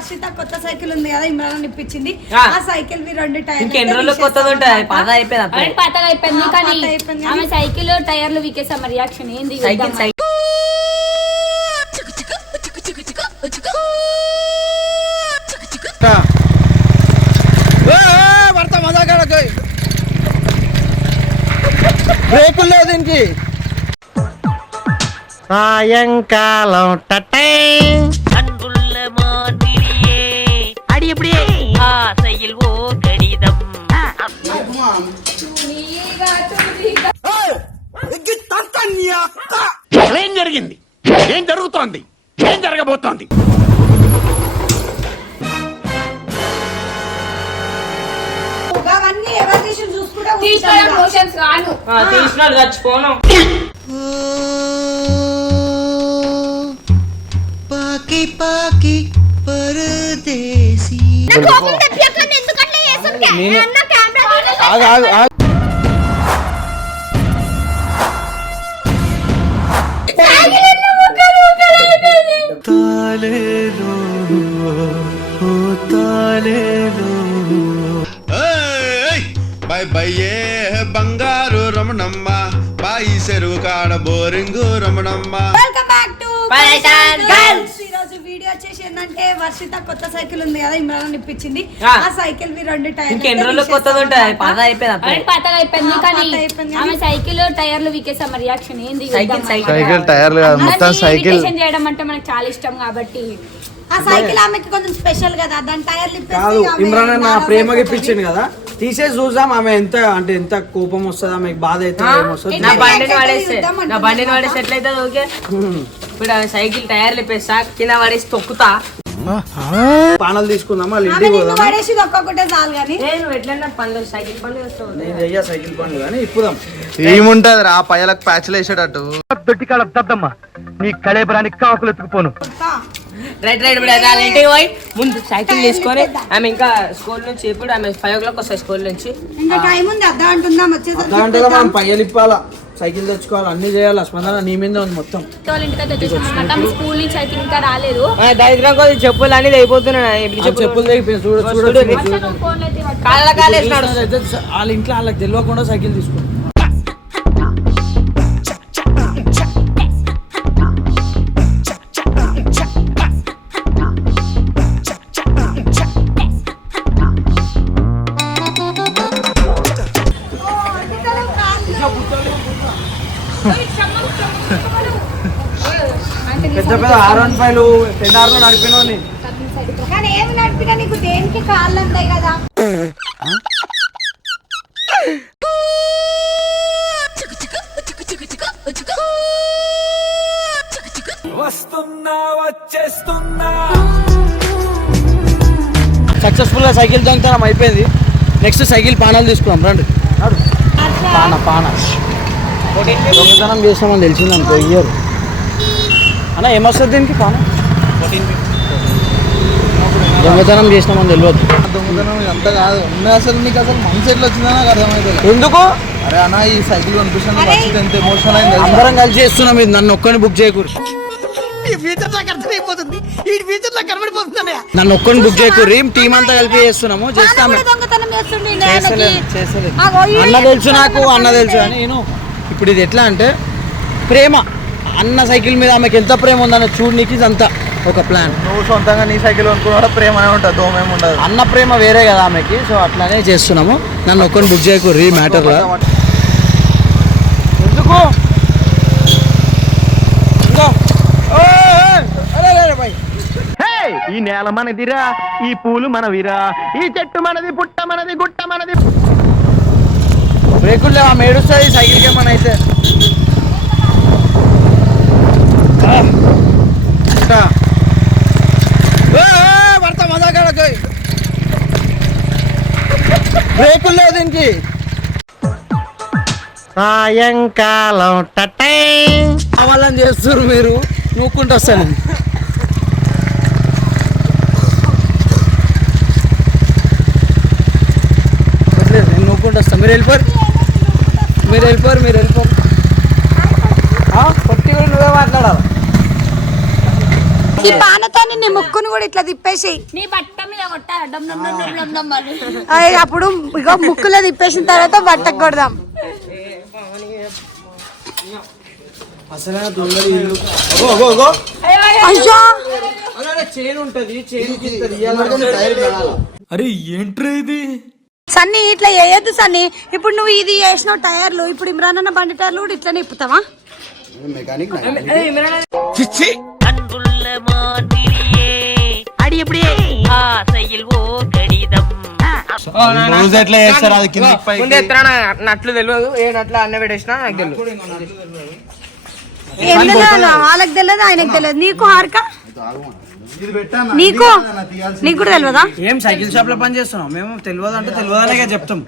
వర్షిత కొత్త సైకిల్ ఉంది కదా ఇమ్రాన్ ఇప్పించింది ఆ సైకిల్ వి 2 టైర్లు ఇంకెన్ని రోజులు కొత్తది ఉంటాయి పాత అయిపోయింది పాతగా అయిపోయింది కానీ ఆమె సైకిల్ టైర్లు వీకేసాం రియాక్షన్ ఏంది సైకిల్ బ్రేకులు లేదు దీనికి. సాయంకాలం అడి ఎప్పుడే ఆశയിൽ ఓ గడిదం ఏం జరిగింది, ఏం జరుగుతోంది, ఏం జరగబోతోంది? అవన్నీ ఎవరిషన్ చూసుకుంటా తీసినాడు చచ్చిపోను పాకి పాకి పరదేశీ. బై బయ్యే బంగారు రమణమ్మ బాయి చెరువు కాడ boring Ramanamma. Welcome back to పరేషాన్ గర్ల్స్. ఈ రోజు వీడియో వచ్చేసి ఏంటంటే వర్షిత కొత్త సైకిల్ ఉంది కదా ఇమ్రాన్ ఇప్పించింది ఆ సైకిల్ వి 2 టైర్లు ఇంకెన్ని రోజులు కొత్తది ఉంటాయి పాత అయిపోయింది పాతగా అయిపోయింది కానీ ఆమె సైకిల్ టైర్లు వీకేసాం రియాక్షన్ ఏంది సైకిల్ టైర్లు కాదు మొత్తం సైకిల్ చేయడం అంటే మనకు చాలా ఇష్టం కాబట్టి ఆ సైకిల్ ఆమెకి కొంచెం స్పెషల్ కదా దాని టైర్లు కాదు. ఇమ్రాన్ అన్న ప్రేమగా ఇప్పించింది కదా, తీసేసి చూద్దాం ఆమె ఎంత అంటే ఎంత కోపం వస్తుంది, ఆమె బాధ అవుతుంది. నా బండిని వాడేసి ఎట్లయితే ఓకే. ఇప్పుడు ఆమె సైకిల్ టైర్లు ఇప్పేస్తా కింద పడేసి తొక్కుతా పానలు తీసుకుందాం మళ్ళీ ఇంటికి పోదాం. పడేసి ఒక్కొక్కటే చాలు కానీ నేను ఎట్లన్నా పనులు సైకిల్ పనులు చేస్తావు నేను చెయ్య సైకిల్ పనులు కానీ ఇప్పుదాం. ఏముంటది రా పయ్యలకు ప్యాచ్లు వేసేటట్టు. దొడ్డికాల దద్దమ్మ నీ కళేబరానికి కాకులు ఎత్తుకుపోను. రైట్ ఇంటికి పోయి ముందు సైకిల్ తీసుకొని ఆమె ఇంకా స్కూల్ నుంచి ఇప్పుడు ఆమె 5 o'clock వస్తాయి స్కూల్ నుంచి. ఇంకా టైం ఉంది అర్ధ గంట ఉందా వచ్చేసరికి. దాంట్లో మనం పయ్యలు ఇప్పాలా, సైకిల్ తెచ్చుకోవాలి, అన్ని చేయాలి. స్పందన నీ మీద ఉంది మొత్తం. ఇంటికైతే వచ్చేసాం స్కూల్ నుంచి అయితే ఇంకా రాలేదు. దరిద్రం కొద్ది చెప్పులు అనేది అయిపోతున్నాయి. చెప్పులు తెగిపోయి వాళ్ళ ఇంట్లో వాళ్ళకి తెలియకుండా సైకిల్ తీసుకో. పెద్ద పెద్ద 615 10 నడిపినా కానీ ఏమి నడిపినా నీకు దేనికి కాళ్ళు ఉంటాయి కదా. సక్సెస్ఫుల్ గా సైకిల్ దొంగతనం అయిపోయింది. నెక్స్ట్ సైకిల్ పానాలు తీసుకున్నాం రండి. పాన దొంగతనం చేస్తామని తెలిసింది అనుకో ఇయ్యరు అన్న. ఏమొస్తుంది దీనికి పాన? దొంగతనం చేసినామని తెలియదు. దొంగతనం అంత కాదు అసలు నీకు అసలు మనసు ఎట్లా వచ్చిందో నాకు అర్థమైంది. ఎందుకు అరే అన్న ఈ సైకిల్ కనిపిస్తుంది ఎంత ఎమోషనల్ అయింది. అందరం కలిసి చేస్తున్నాం ఇది, నన్ను ఒక్కని బుక్ చేయకూడదు. నన్ను ఒక్కని బుక్ చేయకూరి, టీం అంతా కలిపి చేస్తున్నాము. చేస్తాము అన్న తెలుసు నాకు, అన్న తెలుసు అని నేను. ఇప్పుడు ఇది ఎట్లా అంటే ప్రేమ, అన్న సైకిల్ మీద ఆమెకి ఎంత ప్రేమ ఉందన్న చూడనీకి ఇదంతా ఒక ప్లాన్. నువ్వు సొంతంగా నీ సైకిల్ కొనుక్కున్నా ప్రేమ అనే ఉంటుంది, దోమేమి ఉండదు. అన్న ప్రేమ వేరే కదా ఆమెకి, సో అట్లానే చేస్తున్నాము. నన్ను ఒక్కని బుక్ చేయకూరి మ్యాటర్లో. ఎందుకు ఈ నేల మనదిరా, ఈ పూలు మనవిరా, ఈ చెట్టు మనది, పుట్ట మనది, గుట్ట మనది. బ్రేకులు లేవా మేడుస్తుంది సైకిల్కి ఏమన్నా అయితే. బ్రేకులు లేవు దీనికి. సాయంకాలం కావాలని చేస్తున్నారు మీరు, నూక్కుంటూ వస్తాను. నేను నూక్కుంటూ వస్తాను, మీరు వెళ్ళిపోరు. కొట్టి కూడా నువ్వే మాట్లాడాలి. ఈ పానతో నీ ముక్కును కూడా ఇట్లా తిప్పేసి నీ బట్ట మీద కొట్టాలి డమ్ డమ్ డమ్ డమ్ డమ్ డమ్ అని. అప్పుడు ఇగో ముక్కులో తిప్పేసిన తర్వాత బట్టకు కొడదాం. అసలు దొంగలు ఇల్లు. అగో అగో అగో. అయ్యో అలానే చైన్ ఉంటది, చైన్ అరే ఏంట్రా ఇది? సన్నీ ఇట్లా వేయద్దు సన్నీ. ఇప్పుడు నువ్వు ఇది వేసిన టైర్లు, ఇప్పుడు ఇమ్రాన్ అన్న బండి టైర్లు కూడా ఇట్లనే ఇప్పుతావా? మెకానిక్ ఎట్లా చేస్తారు అది కిందకి పైకి? ముందు ఎత్తరా నట్లు తెలియదు, ఏ నట్లు అన్న పెట్టేసినా నాకు తెలియదు. ఏం తెలియదు, వాళ్ళకి తెలియదు, ఆయనకు తెలియదు. నీకు హార్క ఇది పెట్టాను నీకు నీకు కూడా తెలియదా? ఏం సైకిల్ షాప్ లో పని చేస్తున్నాం మేము? తెలియదు అంటే తెలియదనే చెప్తాం.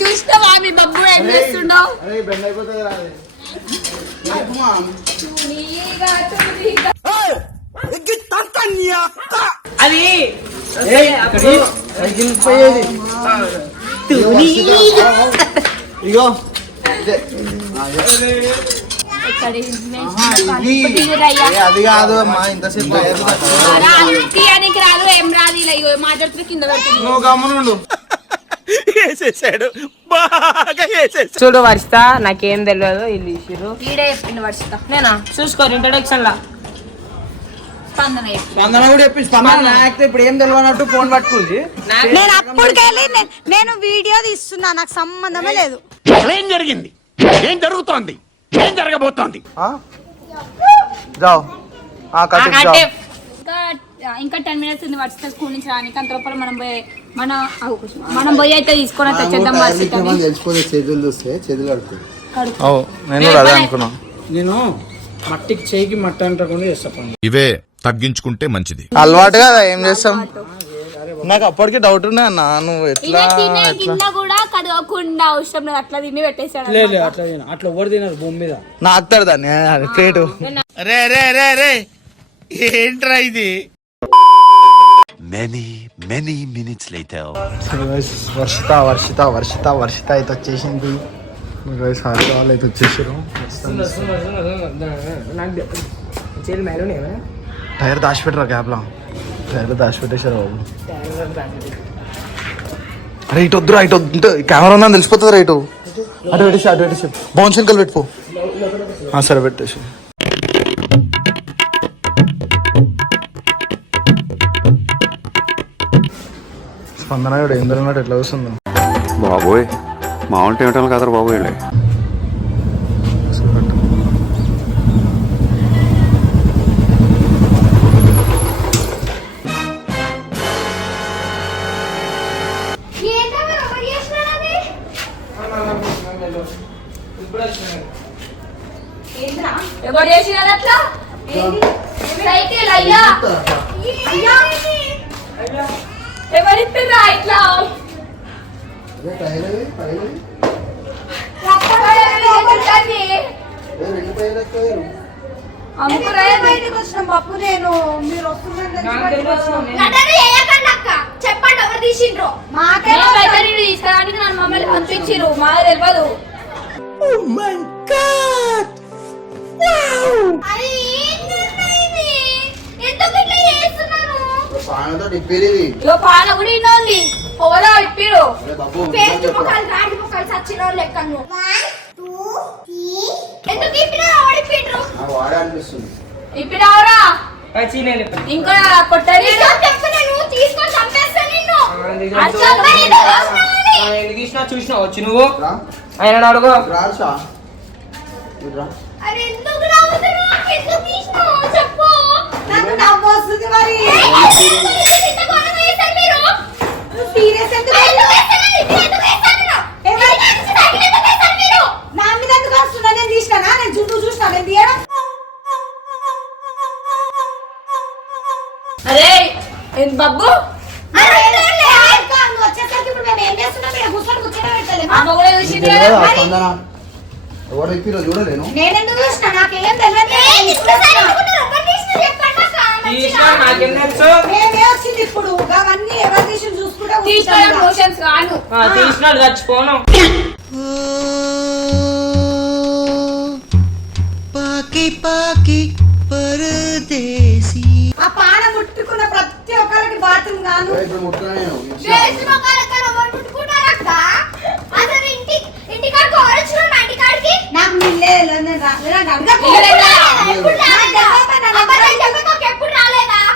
చూసినావా మీ బబ్బు ఏం చేస్తున్నావు? అరే బెండ్ అయిపోతుంది రా అది. అది సైకిల్ పోయేది ఇగో ఇదే. అది కాదు అమ్మా, ఇంతసేపు టైర్లు తక్కువ. తీయనికి రాదు ఏం రాదు, ఇలా మాట్లాడుతూ కింద పెడుతుంది. నువ్వు గమ్మునుండు. చూడు వర్షిత, నాకేం తెలియదు, వీళ్ళు ఇచ్చిర్రు. వీడే చెప్పింది వర్షిత. నేనా చూసుకోరు ఇంట్రొడక్షన్ లా. స్పందన స్పందన కూడా చెప్పి స్పందన నాయకుతో ఇప్పుడు ఏం తెలియనట్టు ఫోన్ పట్టుకుంది. నేను అప్పటికెళ్ళి నేను వీడియో తీస్తున్నా, నాకు సంబంధమే లేదు. ఏం జరిగింది? ఏం జరుగుతోంది? ఏం జరగబోతోంది? జావ్ ఇంకా 10 minutes ఉంది వర్షిత స్కూల్ నుంచి రానికి. అంత లోపల మనం పోయి అయితే తీసుకొని తెచ్చేద్దాం వర్షిత. తెలిసిపోతే చేతులు చూస్తే చేతులు కడుతుంది. నేను కూడా అదే అనుకున్నా. నేను మట్టికి చేయికి మట్టి అంటకుండా చేస్తాను. ఇవే తగ్గించుకుంటే మంచిది. అలవాటు కదా, ఏం చేస్తాం. నాకు అప్పటికి డౌట్ ఉన్నాయి అన్న, నువ్వు ఎట్లా గిన్నె కూడా కదవకుండా అవసరం లేదు, అట్లా తిని పెట్టేసాడు. లేదు అట్లా తిన, అట్లా ఎవరు తినరు భూమి మీద. నాకుతాడు దాన్ని ప్లేటు. రే రే రే రే ఏంట్రా ఇది? వర్షిత వర్షిత వర్షిత వర్షిత అయితే వచ్చేసింది. సారీ వాళ్ళు అయితే వచ్చేసారు. టైర్ దాచిపెట్టరా క్యాబ్లా? టైర్ దాచిపెట్టేశారు బాబు. అరే ఇటు వద్దురా, ఇటు వద్దు, కెమెరా ఉందని తెలిసిపోతుంది. రా ఇటు అటు పెట్టేసి, అటు పెట్టేసి బౌన్స్ వెనకాల పెట్టుకో. సరే పెట్టేసి. స్పందన కూడా ఏం తెలియనట్టు ఎట్లా వస్తుందో బాబోయ్, మామూలు టైం కదరా బాబోయ్. ఎవరు చేసినారు అట్లా? సైకిల్ అయ్యా, ఎవరు ఇప్పిండ్రా ఇట్లా? పప్పు నేను మీరు చెప్పండి ఎవరు తీసిండ్రో? తీసుకురావడానికి నన్ను మమ్మల్ని పంపించిర్రు, మాకు తెలియదు. పాల కూడా ఇన్నోంది పోదా ఇప్పిరు సచ్చిన లెక్క. ఎందుకు ఇప్పిరావరా? ఇంకా కొట్టడి తీసుకొని చంపేస్తా నిన్ను. చూసినా వచ్చి నువ్వు ఆయన అడుగు. ఎందుకు చెప్పు. నవ్వు వస్తుంది మరి. నా మీద ఎందుకు వస్తున్నా? నేను తీసినా, నేను చుట్టూ చూసినా, నేను తీయడం. అరే బాబు వచ్చేసరికి ఇప్పుడు మేము ఏం చేస్తున్నాం? కూర్చొని కూర్చొని అమ్మ కూడా చూసింది. ఎవరు ఎక్కిరో చూడలేను. నేనెందుకు చూసినా? నాకేం తెలియదు. మేమే వచ్చింది ఇప్పుడు. అవన్నీ ఎవరు తీసి చూసుకుంటా తీసినాడు చచ్చిపోను. ఆ పాన ముట్టుకున్న ప్రతి ఒక్కరికి బాత్రూమ్ గాను నాకు మిల్లేదు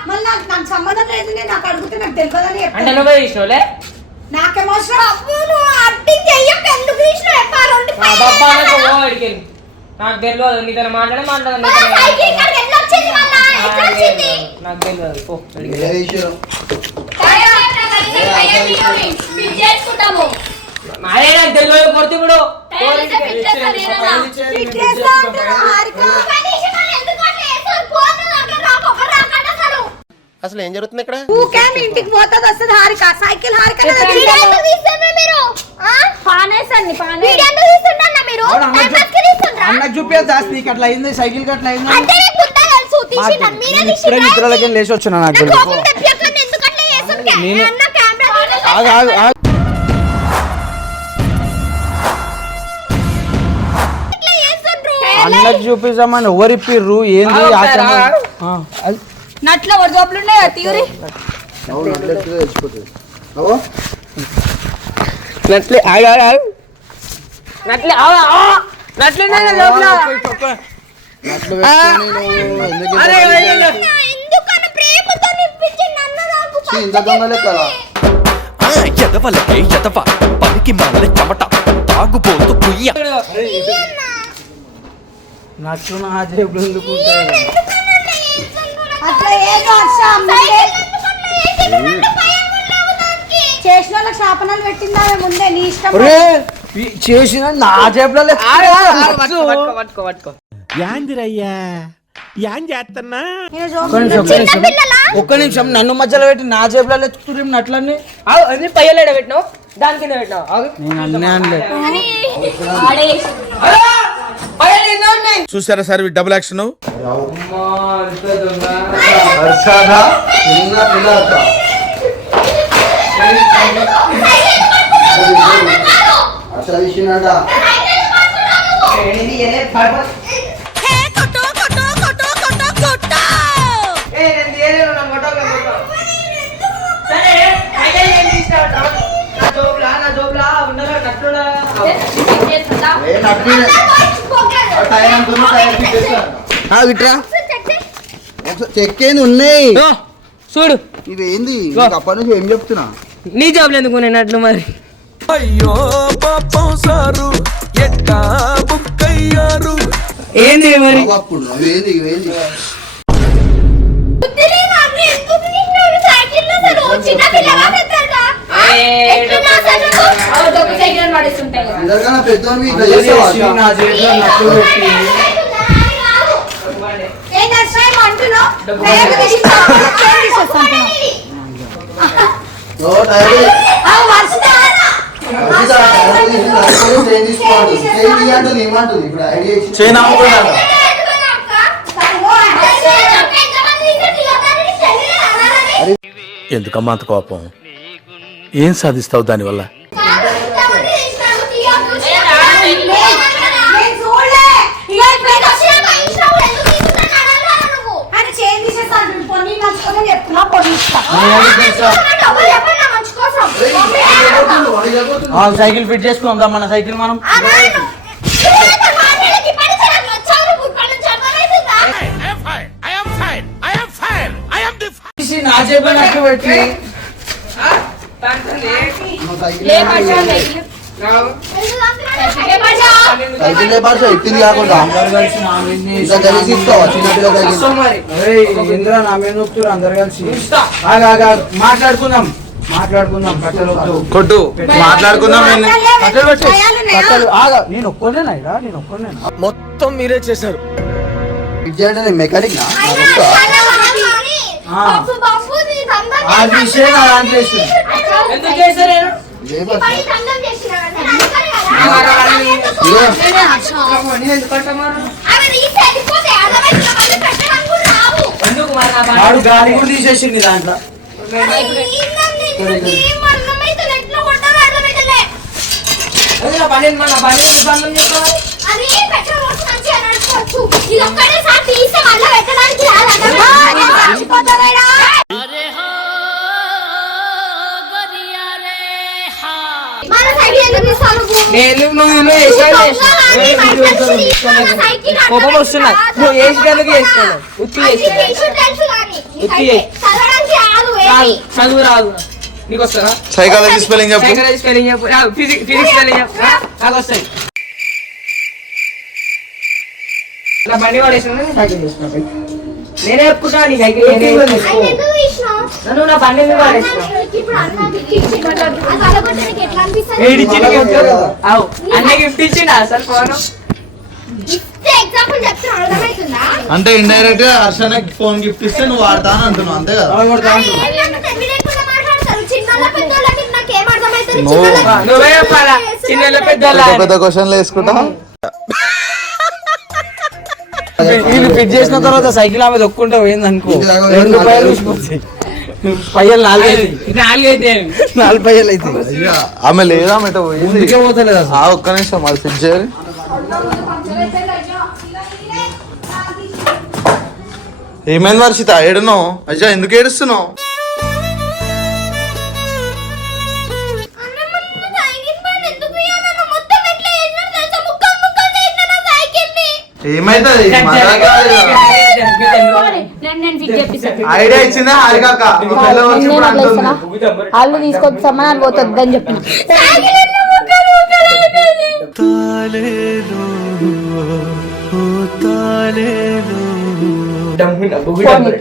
మళ్ళీ నాకు సంబంధం లేదు, నేను నాకు అడిగితే నాకు తెలియదని అంటే నువ్వే తీసినోలే నాకేమో నాకు తెలియదు నీతో మాట్లాడే మాట్లాడదు నాకు తెలియదు పో అదే నాకు తెలియదు కొడుతు ఇప్పుడు అసలు ఏం జరుగుతుంది ఇక్కడ? ఇంటికి పోతుంది వస్తుంది హారిక సైకిల్ హారిక అన్నకు చూపేది నీకు అట్లా అయింది, సైకిల్ కి అట్లా అయింది. ఇప్పుడే నిద్రలకి లేచి వచ్చిన నాకు నేను అన్నకు చూపిస్తామని ఎవరిప్పిర్రు ఏంది నట్లో ఒక జోబులు ఉన్నాయి తీరి నట్లే నట్లే నట్లున్నాయి ఎదవలకే ఎదవ పనికి మాల చెమట తాగుబోతు కుయ్య. నట్లు నా జేబులు ఎందుకు చేసిన వాళ్ళకి శాపనాలు పెట్టిందా ముందే నీ ఇష్టం చేసిన నా జేబులో పట్టుకో యాందిరయ్యా యాం చేస్తున్నా? ఒక్క నిమిషం నన్ను మధ్యలో పెట్టి నా జేబులో ఎత్తుతురేం నట్లన్నీ అన్ని పయ్యలేడ పెట్టినావు దాని కింద పెట్టినావు నేను అన్నీ అనలే. చూసారా సార్ డబుల్ యాక్షన్ చెక్కేంది ఉన్నాయి చూడు ఇవేంది అప్పటి నుంచి ఏం చెప్తున్నా నీ జాబ్లు ఎందుకు నేనట్లు మరి అయ్యో పాపం సారు ఎట్టా బుక్ అయ్యారు. ఏంది మరి అప్పుడు ఇవేంది ఇవేంది అందరికన్నా పెద్దోని ఇట్లా చేస్తావా? నా జేబులో నట్లు పెట్టి ఎందుకమ్మా అంత కోపం? ఏం సాధిస్తావు దానివల్ల? సైకిల్ ఫిట్ చేసుకుందాం మన సైకిల్ మనం నా జేబులో నట్లు పెట్టి సైకిల్ లేపాడు ఎక్కింది కాకుండా అందరు కలిసి నా మీద కలిసి ఇస్తావా చిన్నపిల్ల ఇంద్ర నా మీద నొక్కుతారు అందరు కలిసి మాట్లాడుకుందాం కట్టెలు కొట్టు మాట్లాడుకుందాం. కట్టెలు పెట్టి కట్టెలు నేను ఒక్కనేనా నేను ఒక్కనేనా మొత్తం మీరే చేశారు. విద్యార్థి మెకానిక్ ఆ విషయం నా దాంట్లో ఎందుకు చేశారు వాడు గాలి కూడా తీసేసింది దాంట్లో తీసుకోవచ్చు. ఇది ఒక్కటేసారి తీస్తే మళ్ళీ పెట్టడానికి మన సైకిల్ ఎందుకు తీస్తాను? కోపం వస్తున్నా నువ్వు వేసినందుకు చేస్తున్నావు ఉత్తి చేస్తున్నావు చదువు రాదు నీకు వస్తుందా సైకాలజీ స్పెల్లింగ్ చెప్పు. సైకాలజీ స్పెల్లింగ్ చెప్పు ఫిజిక్స్ స్పెల్లింగ్ చెప్పు నాకు వస్తాయి నా బండి వాడేసిన సైకిల్ తీసుకున్నా నేనే చెప్పుకుంటా నీ సైకిల్ నన్ను నా బండి మీద వాడేస్తున్నావు అన్న గిఫ్ట్ ఇచ్చిండు అసలు ఫోన్ ఎగ్జాంపుల్ చెప్తున్నా అర్థమవుతుందా? అంటే ఇండైరెక్ట్ గా హర్షణకి ఫోన్ గిఫ్ట్ ఇస్తే నువ్వు వాడతా అని అంటున్నావు అంతే కదా. నువ్వే చెప్పాలా చిన్న పెద్ద పెద్ద క్వశ్చన్లు వేసుకుంటా. వీళ్ళు ఫిట్ చేసిన తర్వాత సైకిల్ ఆమె దొక్కుంటే పోయింది అనుకో 2 రూపాయలు ఊసిపోతాయి. పయ్యలు 4 అయితే 4 పయ్యలు అయితే అయ్యా, ఆమె లేదా మెట పోయింది. ఇందుకే పోతలేదు అసలు. ఒక్క నిమిషం అది ఫిట్ చేయాలి. ఏమైంది వర్షిత ఏడున్నావు? అయ్యా ఎందుకు ఏడుస్తున్నావు? ఏమైతుంది? ఐడియా ఇచ్చిందా హారికాక వాళ్ళు తీసుకొచ్చి సమాధానం పోతుంది అని చెప్పిన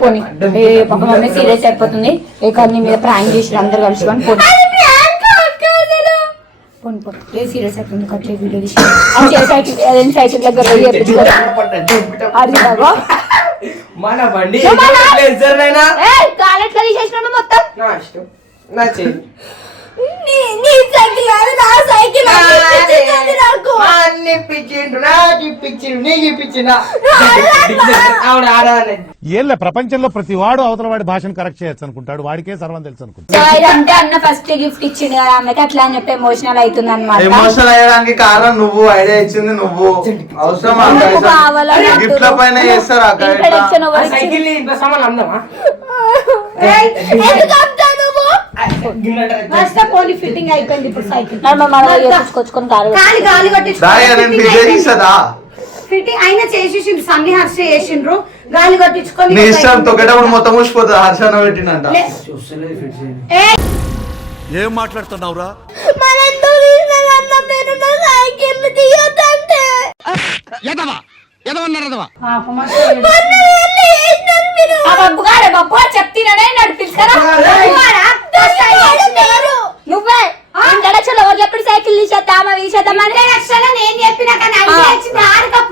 పోనీ పాప మమ్మీ సీరియస్ అయిపోతుంది నీ మీద ప్రాంక్ చేసి అందరు కలిసి పోనీ పోనీ సీరియస్ అయిపోతుంది కట్లే వీడియో తీసి సైకిల్ దగ్గర మన బండి కాలెట్లా తీసేసిన మొత్తం నా ఇష్టం నా చెయ్యి నీ సైకిల్ కాదు నా సైకిల్ అన్ని ఇప్పించిండు నాకు ఇప్పించిండు నీకు ఇప్పించిన అవును ఆడాలి ఏళ్ళ ప్రపంచంలో ప్రతి వాడు అవతల వాడి భాషను కరెక్ట్ చేయొచ్చు అనుకుంటాడు, వాడికే సర్వం తెలుసు అనుకుంటాడు. అంటే అన్న ఫస్ట్ గిఫ్ట్ ఇచ్చింది కదా ఆమెకి అట్లా అని చెప్పి ఎమోషనల్ అవుతుంది అనమాట. ఎమోషనల్ అయ్యడానికి కారణం నువ్వు, ఐడియా ఇచ్చింది నువ్వు. అవసరం గిఫ్ట్ల పైన చేస్తారా? సైకిల్ ఇంట్లో సామాన్ అందమా ఫిట్టింగ్ అయిపోయింది ఇప్పుడు సైకిల్ తీసుకొచ్చుకొని కారు గాలి కొట్టిస్తా. ఫిట్టింగ్ అయినా చేసేసిండ్రు సన్ని హర్ష చేసిండ్రు గాలి కొట్టించుకొని నీ ఇష్టం తొక్కేటప్పుడు మొత్తం మూసిపోతుంది. హర్షణ పెట్టినంట. ఏం మాట్లాడుతున్నావురా? చెప్తున్నానే నువ్వే ఇంట్రడక్షన్ ఎవరు చెప్పిన సైకిల్ తీసేద్దామా తీసేద్దామని నేను చెప్పిన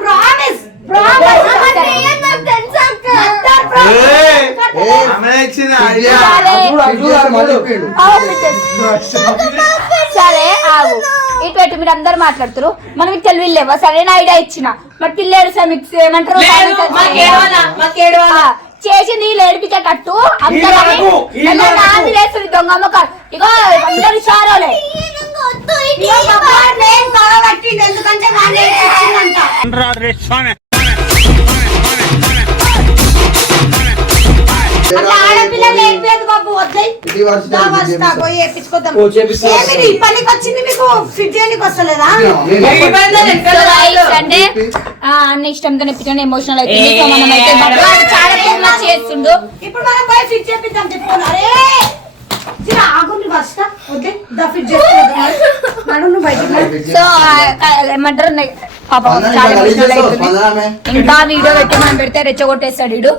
ప్రామిస్ సరే ఆగు ఇటు పెట్టి మీరు అందరు మాట్లాడుతారు మనం మీకు తెలివి లేవా సరైన ఐడియా ఇచ్చిన మరి పిల్లేడు మిక్స్ ఏమంటారు చేసింది ఏడిపించేటట్టు నాది వేస్తుంది దొంగ మొక్క ఇగో అందరు షారోలే ఎందుకంటే ఆడపిల్లలు ఏడిపోయేది బాబు వద్దాయి పోయి వేపించుకోద్దాం. పనికి వచ్చింది మీకు ఫిట్ చేయడానికి వస్తలేదా? అంటే అన్న ఇష్టంతో ఇప్పించండి ఎమోషనల్ అవుతుంది మనం అయితే చాలా చేస్తుండు ఇప్పుడు మనం పోయి ఫిట్ చేపిద్దాం చెప్పుకోవాలి. అరే ఆగుండి వస్తా వద్దే ఫిట్ సో ఏమంటారు చాలా ఎమోషనల్ అవుతుంది. ఇంకా వీడియో పెట్టి మనం పెడితే రెచ్చగొట్టేస్తాడు వీడు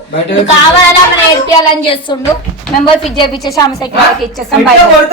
కావాలా మనం ఏడిపియాలని చేస్తుండు మెంబర్ ఫిట్ చేపించేసి ఆమె సైకిల్ ఇచ్చేస్తాం బయట.